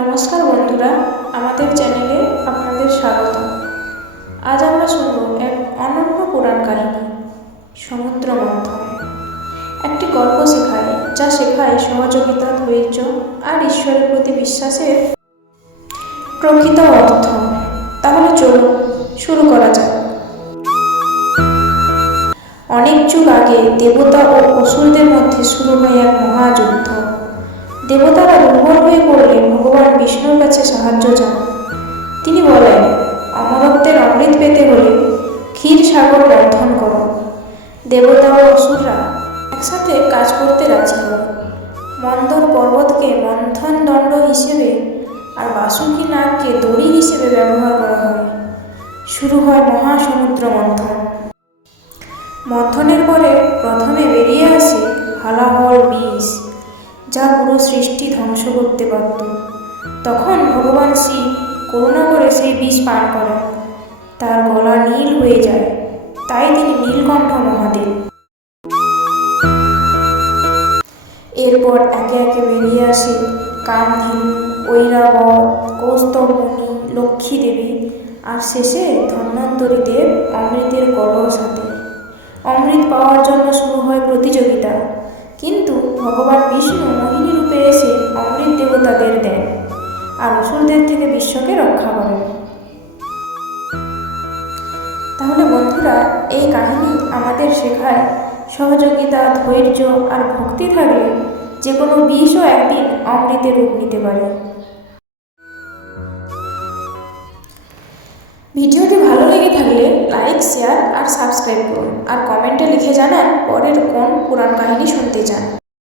নমস্কার বন্ধুরা, আমাদের চ্যানেলে আপনাদের স্বাগত আজ আমরা শুনব এক অনন্য পুরাণ কাহিনী, সমুদ্র মন্থন। একটি গল্প শেখায়, যা শেখায় সহযোগিতা, ধৈর্য আর ঈশ্বরের প্রতি বিশ্বাসের প্রকৃত অর্থ। তাহলে চলুন, শুরু করা যাক। অনেক যুগ আগে দেবতা ও অসুরদের মধ্যে শুরু হয় এক মহাযুদ্ধ। দেবতারা দুর্বল হয়ে পড়লে ভগবান বিষ্ণুর কাছে সাহায্য চান। তিনি বলেন অমরত্বের অমৃত পেতে হলে ক্ষীর সাগর মন্থন করো। দেবতা ও অসুররা একসাথে কাজ করতে রাজি হয় মন্দর পর্বতকে মন্থন দণ্ড হিসেবে আর বাসুকি নাগকে দড়ি হিসেবে ব্যবহার করা হয়। শুরু হয় মহাসমুদ্র মন্থন। মন্থনের পরে প্রথমে বেরিয়ে আসে হালাহল বিষ যা পুরো সৃষ্টি ধ্বংস করতে পারত। তখন ভগবান শিব করুণা করে সেই বিষ পান করেন। তার গলা নীল হয়ে যায়। তাই তিনি নীলকণ্ঠ মহাদেব। এরপর একে একে বেরিয়ে আসে কামধেনু ঐরাবত কৌস্তবমণি লক্ষ্মী দেবী আর শেষে ধন্বন্তরী দেব অমৃতের কলস হাতে অমৃত পাওয়ার জন্য শুরু হয় প্রতিযোগিতা। ভগবান বিষ্ণু মোহিনী রূপে এসে অমৃত দেবতাদের দেন আর অসুরদের থেকে বিশ্বকে রক্ষা করেন। তাহলে বন্ধুরা, এই কাহিনী আমাদের শেখায় সহযোগিতা, ধৈর্য আর ভক্তি থাকলে যে কোনো বিষও একদিন অমৃতের রূপ নিতে পারে। ভিডিওটি ভালো লেগে থাকলে লাইক, শেয়ার আর সাবস্ক্রাইব করুন। আর কমেন্টে লিখে জানান পরের কোন পুরাণ কাহিনী শুনতে চান।